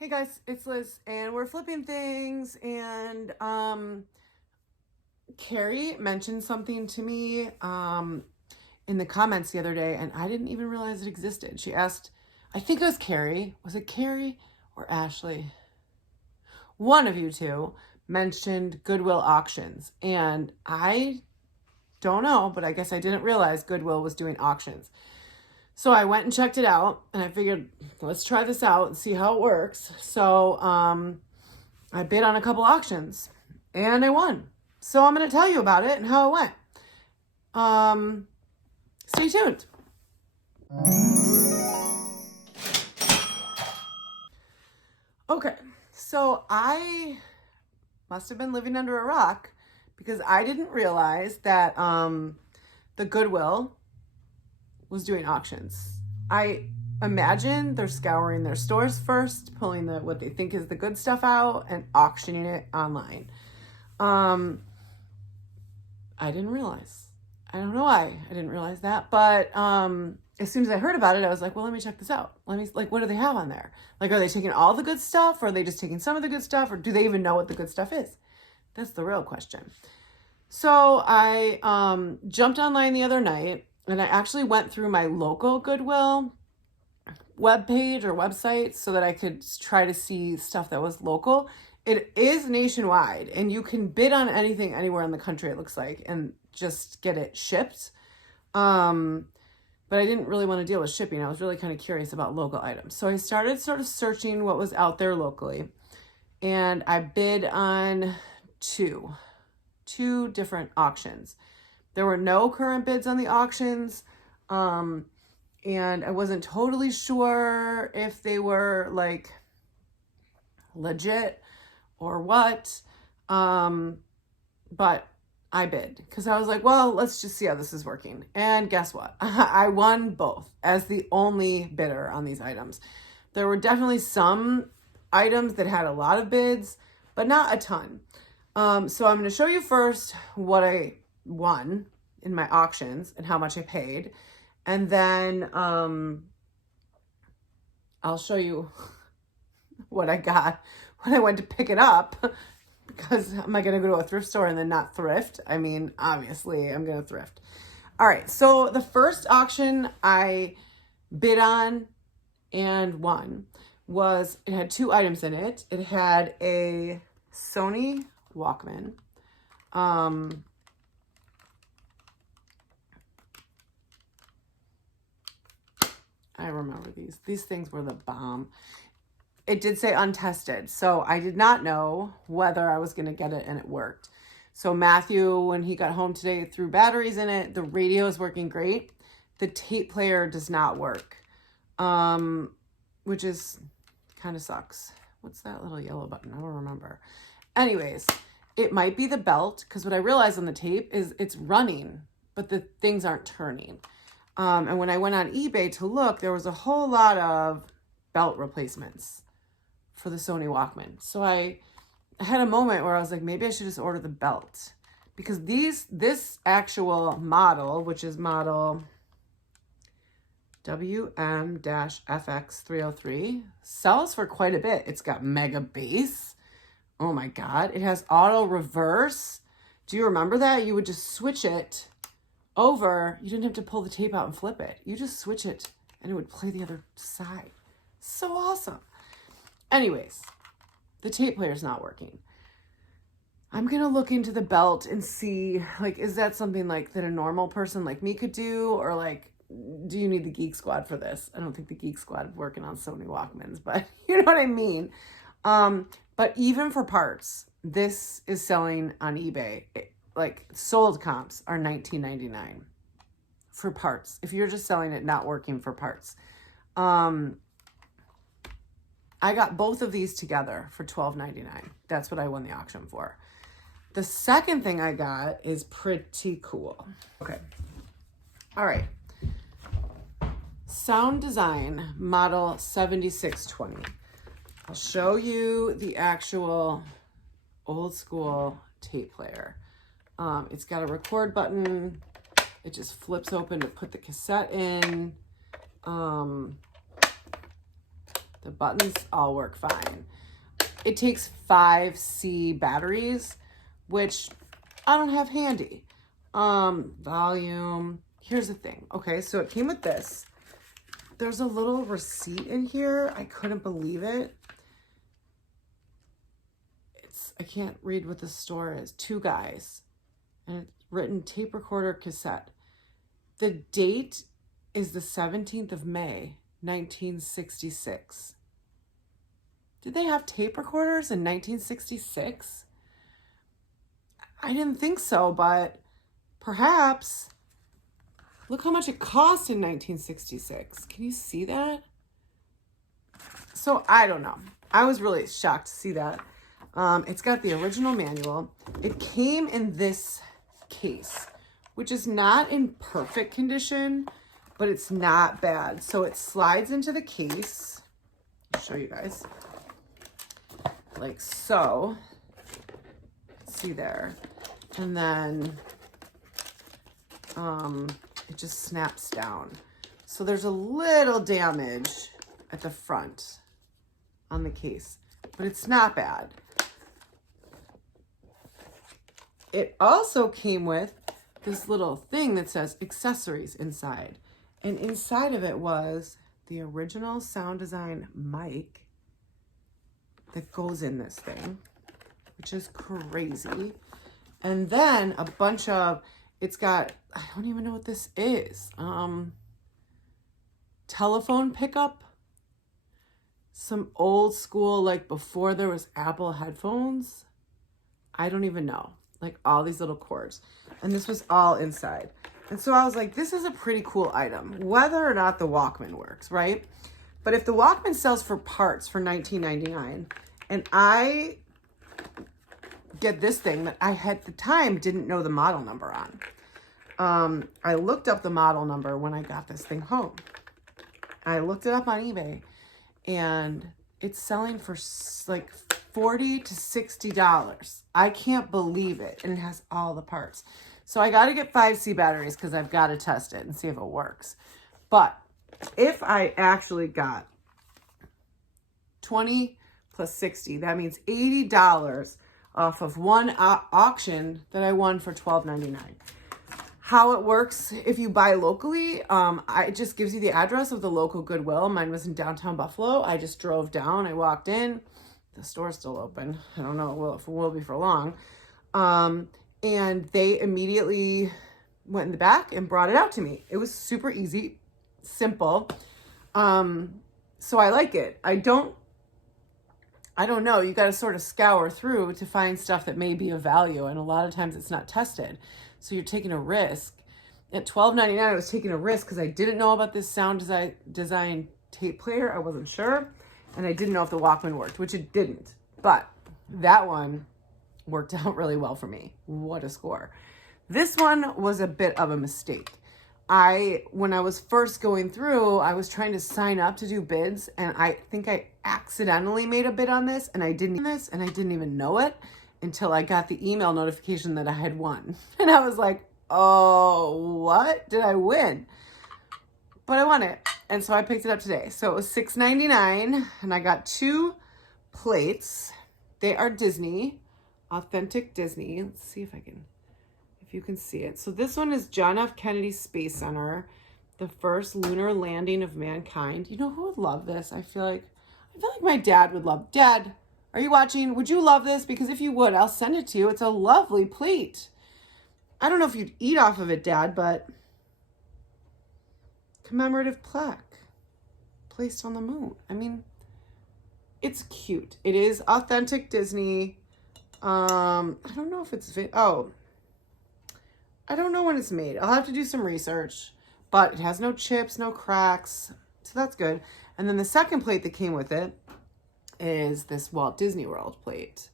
Hey guys, it's Liz and we're flipping things, and Carrie mentioned something to me in the comments the other day, and I didn't even realize it existed. She asked, I think it was Carrie. Was it Carrie or Ashley? One of you two mentioned Goodwill Auctions, and I don't know, but I guess I didn't realize Goodwill was doing auctions. So I went and checked it out, and I figured, let's try this out and see how it works. So I bid on a couple auctions, and I won. So I'm going to tell you about it and how it went. Stay tuned. Okay, so I must have been living under a rock because I didn't realize that the Goodwill was doing auctions. I imagine they're scouring their stores first, pulling what they think is the good stuff out and auctioning it online. I didn't realize. I don't know why I didn't realize that, but as soon as I heard about it, I was like, well, let me check this out. What do they have on there? Like, are they taking all the good stuff, or are they just taking some of the good stuff, or do they even know what the good stuff is? That's the real question. So I jumped online the other night, and I actually went through my local Goodwill webpage or website so that I could try to see stuff that was local. It is nationwide, and you can bid on anything anywhere in the country, it looks like, and just get it shipped. But I didn't really want to deal with shipping. I was really kind of curious about local items. So I started sort of searching what was out there locally, and I bid on two different auctions. There were no current bids on the auctions, and I wasn't totally sure if they were like legit or what, but I bid because I was like, well, let's just see how this is working. And guess what? I won both as the only bidder on these items. There were definitely some items that had a lot of bids, but not a ton. So I'm going to show you first what I won in my auctions and how much I paid. And then I'll show you what I got when I went to pick it up. Because am I going to go to a thrift store and then not thrift? I mean, obviously I'm going to thrift. All right. So the first auction I bid on and won was, it had two items in it. It had a Sony Walkman. I remember these. These things were the bomb. It did say untested, so I did not know whether I was going to get it, and it worked. So Matthew, when he got home today, threw batteries in it. The radio is working great. The tape player does not work, which is kind of sucks. What's that little yellow button? I don't remember. Anyways, it might be the belt, because what I realized on the tape is it's running, but the things aren't turning. And when I went on eBay to look, there was a whole lot of belt replacements for the Sony Walkman. So I had a moment where I was like, maybe I should just order the belt, because this actual model, which is model WM-FX303, sells for quite a bit. It's got mega bass. Oh my God. It has auto reverse. Do you remember that? You would just switch it over. You didn't have to pull the tape out and flip it. You just switch it and it would play the other side. So awesome. Anyways, the tape player is not working. I'm going to look into the belt and see, like, is that something like that a normal person like me could do? Or like, do you need the Geek Squad for this? I don't think the Geek Squad is working on Sony Walkmans, but you know what I mean? But even for parts, this is selling on eBay. Like, sold comps are $19.99 for parts. If you're just selling it not working for parts. I got both of these together for $12.99. That's what I won the auction for. The second thing I got is pretty cool. Okay. All right. Sound Design model 7620. I'll show you the actual old school tape player. It's got a record button. It just flips open to put the cassette in. The buttons all work fine. It takes 5C batteries, which I don't have handy. Volume. Here's the thing. Okay, so it came with this. There's a little receipt in here. I couldn't believe it. I can't read what the store is. 2 guys. And it's written tape recorder cassette. The date is the 17th of May, 1966. Did they have tape recorders in 1966? I didn't think so, but perhaps. Look how much it cost in 1966. Can you see that? So I don't know. I was really shocked to see that. It's got the original manual. It came in this case, which is not in perfect condition, but it's not bad. So it slides into the case. I'll show you guys. Like so. See there. And then it just snaps down. So there's a little damage at the front on the case, but it's not bad. It also came with this little thing that says accessories inside. And inside of it was the original sound design mic that goes in this thing, which is crazy. And then a bunch of, it's got, I don't even know what this is. Telephone pickup. Some old school, like before there was Apple headphones. I don't even know. Like all these little cords. And this was all inside. And so I was like, this is a pretty cool item, whether or not the Walkman works, right? But if the Walkman sells for parts for $19.99, and I get this thing that I at the time didn't know the model number on. I looked up the model number when I got this thing home. I looked it up on eBay, and it's selling for like $40 to $60. I can't believe it. And it has all the parts. So I got to get 5C batteries because I've got to test it and see if it works. But if I actually got 20 plus 60, that means $80 off of one auction that I won for $12.99. How it works if you buy locally, it just gives you the address of the local Goodwill. Mine was in downtown Buffalo. I just drove down. I walked in. The store's still open. I don't know if it will be for long. And they immediately went in the back and brought it out to me. It was super easy, simple. So I like it. I don't know. You got to sort of scour through to find stuff that may be of value. And a lot of times it's not tested. So you're taking a risk. At $12.99, I was taking a risk because I didn't know about this sound design tape player. I wasn't sure. And I didn't know if the Walkman worked, which it didn't. But that one worked out really well for me. What a score. This one was a bit of a mistake. When I was first going through, I was trying to sign up to do bids, and I think I accidentally made a bid on this, and I didn't even know it until I got the email notification that I had won. And I was like, oh, what? Did I win? But I won it. And so I picked it up today. So it was $6.99, and I got 2 plates. They are Disney, authentic Disney. Let's see if you can see it. So this one is John F. Kennedy Space Center, the first lunar landing of mankind. You know who would love this? I feel like my dad would love. Dad, are you watching? Would you love this? Because if you would, I'll send it to you. It's a lovely plate. I don't know if you'd eat off of it, Dad, but commemorative plaque placed on the moon. I mean, it's cute. It is authentic Disney. I don't know if it's I don't know when it's made. I'll have to do some research, but it has no chips, no cracks, so that's good. And then the second plate that came with it is this Walt Disney World plate,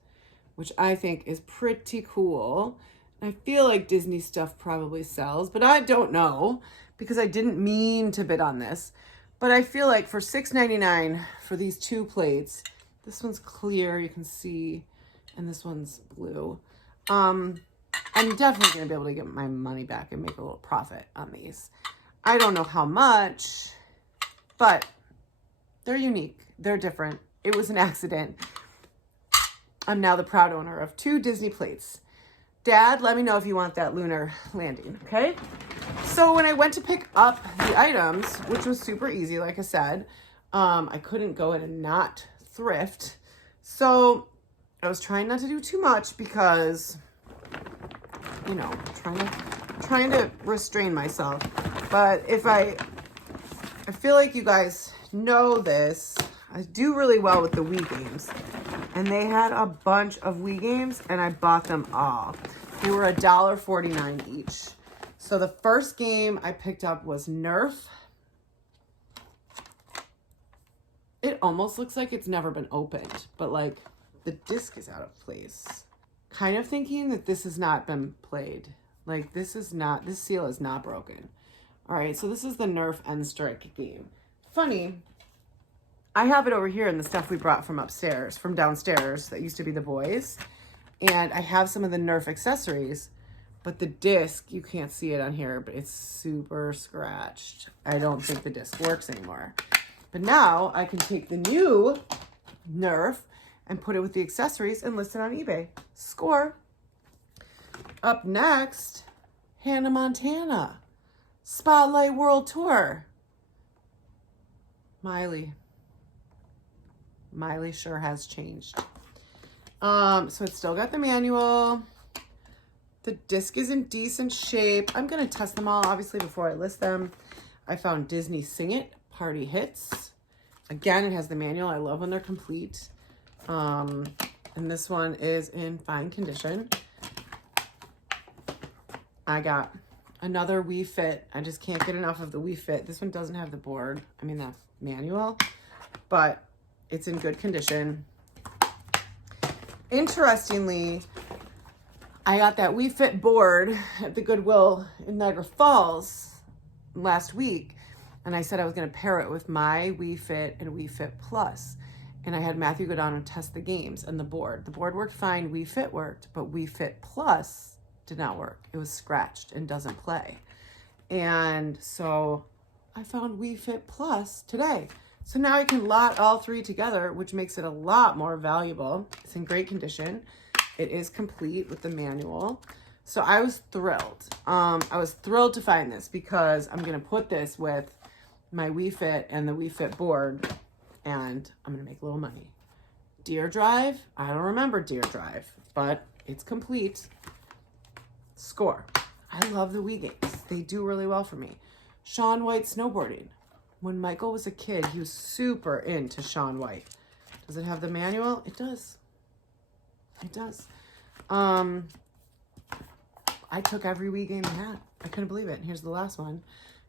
which I think is pretty cool. I feel like Disney stuff probably sells, but I don't know because I didn't mean to bid on this. But I feel like for $6.99 for these 2 plates, this one's clear, you can see, and this one's blue. I'm definitely going to be able to get my money back and make a little profit on these. I don't know how much, but they're unique. They're different. It was an accident. I'm now the proud owner of 2 Disney plates. Dad, let me know if you want that lunar landing, okay? So when I went to pick up the items, which was super easy, like I said, I couldn't go in and not thrift. So I was trying not to do too much because, you know, trying to restrain myself. But I feel like you guys know this. I do really well with the Wii Games. And they had a bunch of Wii Games, and I bought them all. They were $1.49 each. So the first game I picked up was Nerf. It almost looks like it's never been opened, but like the disc is out of place. Kind of thinking that this has not been played. Like this seal is not broken. All right, so this is the Nerf End Strike game. Funny, I have it over here in the stuff we brought from downstairs, that used to be the boys. And I have some of the Nerf accessories, but the disc, you can't see it on here, but it's super scratched. I don't think the disc works anymore. But now I can take the new Nerf and put it with the accessories and list it on eBay. Score. Up next, Hannah Montana. Spotlight World Tour. Miley sure has changed. So it's still got the manual. The disc is in decent shape. I'm going to test them all, obviously, before I list them. I found Disney Sing It Party Hits. Again, it has the manual. I love when they're complete. And this one is in fine condition. I got another Wii Fit. I just can't get enough of the Wii Fit. This one doesn't have the board. I mean, the manual, but it's in good condition. Interestingly, I got that Wii Fit board at the Goodwill in Niagara Falls last week, and I said I was going to pair it with my Wii Fit and Wii Fit Plus. And I had Matthew go down and test the games and the board. The board worked fine, Wii Fit worked, but Wii Fit Plus did not work. It was scratched and doesn't play. And so I found Wii Fit Plus today. So now I can lot all 3 together, which makes it a lot more valuable. It's in great condition. It is complete with the manual. So I was thrilled. I was thrilled to find this because I'm going to put this with my Wii Fit and the Wii Fit board, and I'm going to make a little money. Deer Drive. I don't remember Deer Drive, but it's complete. Score. I love the Wii Games. They do really well for me. Shaun White snowboarding. When Michael was a kid, he was super into Shaun White. Does it have the manual? It does. It does. I took every Wii game I had. I couldn't believe it. And here's the last one.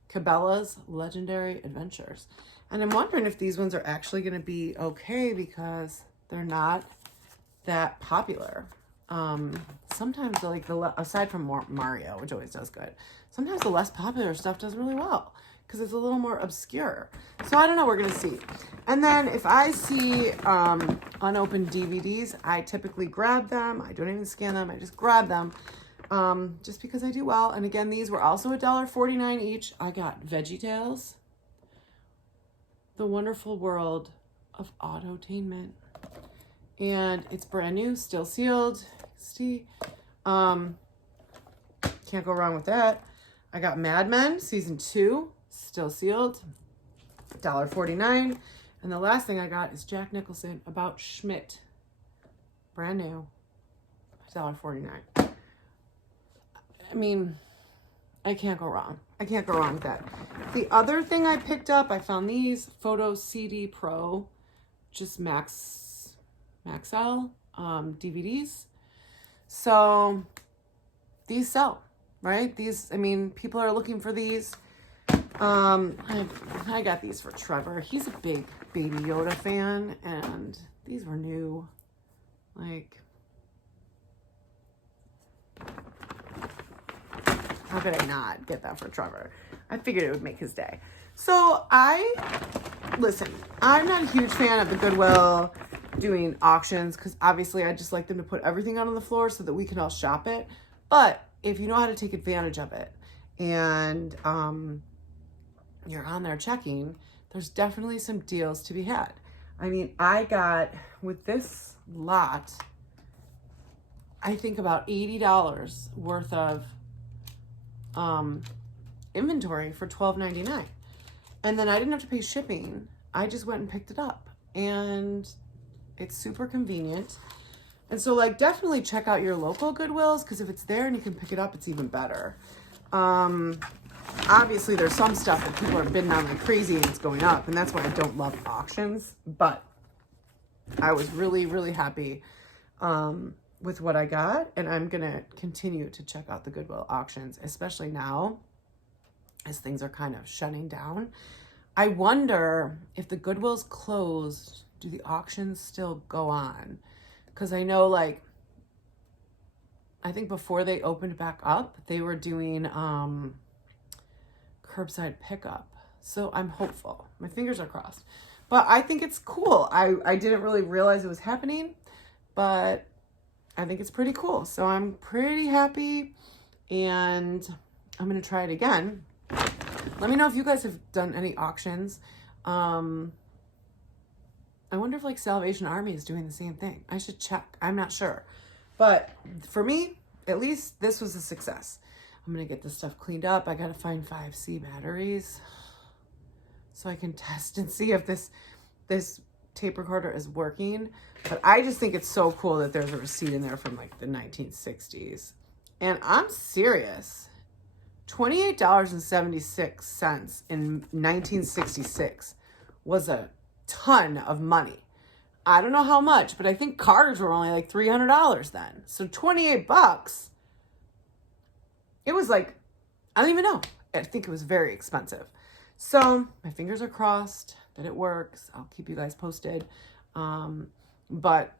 Cabela's Legendary Adventures. And I'm wondering if these ones are actually going to be okay because they're not that popular. Sometimes aside from Mario, which always does good, sometimes the less popular stuff does really well because it's a little more obscure. So I don't know, we're going to see. And then if I see unopened DVDs, I typically grab them. I don't even scan them. I just grab them just because I do well. And again, these were also $1.49 each. I got VeggieTales, The Wonderful World of Autotainment. And it's brand new, still sealed. See, can't go wrong with that. I got Mad Men season 2, still sealed, $1.49. And the last thing I got is Jack Nicholson About Schmidt, brand new, $1.49. I mean, I can't go wrong. I can't go wrong with that. The other thing I picked up, I found these Photo CD Pro, just Maxell DVDs. So these sell, right? These, I mean, people are looking for these. I got these for Trevor. He's a big Baby Yoda fan, and these were new. Like, how could I not get that for Trevor? I figured it would make his day. So listen, I'm not a huge fan of the Goodwill doing auctions because obviously I just like them to put everything out on the floor so that we can all shop it. But if you know how to take advantage of it and you're on there checking, there's definitely some deals to be had. I mean, I got, with this lot, I think about $80 worth of inventory for $12.99. And then I didn't have to pay shipping. I just went and picked it up. And it's super convenient. And so, like, definitely check out your local Goodwills, because if it's there and you can pick it up, it's even better. Obviously, there's some stuff that people are bidding on like crazy and it's going up. And that's why I don't love auctions. But I was really, really happy with what I got. And I'm going to continue to check out the Goodwill auctions, especially now as things are kind of shutting down. I wonder if the Goodwill's closed, do the auctions still go on? Because I know, like, I think before they opened back up, they were doing curbside pickup. So I'm hopeful. My fingers are crossed. But I think it's cool. I didn't really realize it was happening, but I think it's pretty cool. So I'm pretty happy, and I'm going to try it again. Let me know if you guys have done any auctions. I wonder if like Salvation Army is doing the same thing. I should check. I'm not sure. But for me, at least this was a success. I'm going to get this stuff cleaned up. I got to find 5C batteries so I can test and see if this tape recorder is working. But I just think it's so cool that there's a receipt in there from like the 1960s. And I'm serious. $28.76 in 1966 was a ton of money. I don't know how much, but I think cars were only like $300 then. So 28 bucks. It was like, I don't even know. I think it was very expensive. So my fingers are crossed that it works. I'll keep you guys posted. But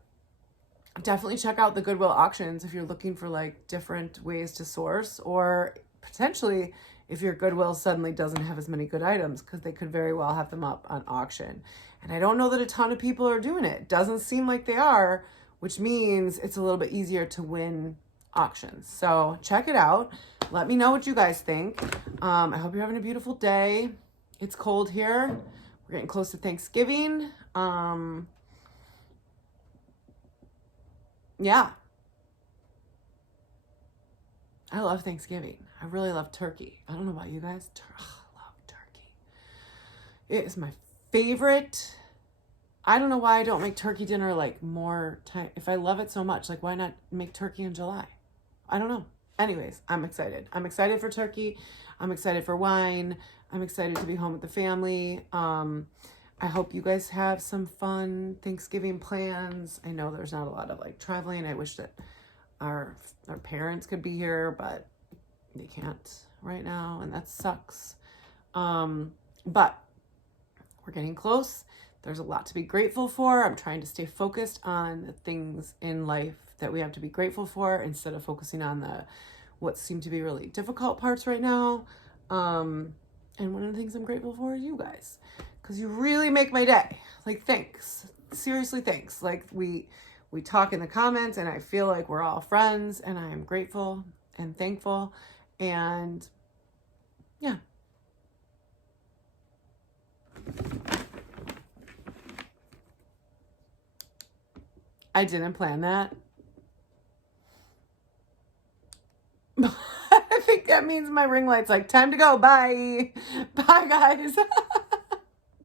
definitely check out the Goodwill auctions if you're looking for like different ways to source, or potentially if your Goodwill suddenly doesn't have as many good items, because they could very well have them up on auction. And I don't know that a ton of people are doing it. Doesn't seem like they are, which means it's a little bit easier to win auctions. So check it out. Let me know what you guys think. I hope you're having a beautiful day. It's cold here. We're getting close to Thanksgiving. Yeah. I love Thanksgiving. I really love turkey. I don't know about you guys. I love turkey. It is my favorite. I don't know why I don't make turkey dinner like more time. If I love it so much, like why not make turkey in July? I don't know. Anyways, I'm excited. I'm excited for turkey. I'm excited for wine. I'm excited to be home with the family. I hope you guys have some fun Thanksgiving plans. I know there's not a lot of like traveling. I wish that our parents could be here, but they can't right now, and that sucks. But we're getting close. There's a lot to be grateful for. I'm trying to stay focused on the things in life that we have to be grateful for, instead of focusing on what seem to be really difficult parts right now. And one of the things I'm grateful for is you guys, because you really make my day. Like, thanks. Seriously, thanks. Like, we talk in the comments, and I feel like we're all friends, and I am grateful and thankful. And yeah. I didn't plan that. I think that means my ring light's like, time to go. Bye. Bye, guys.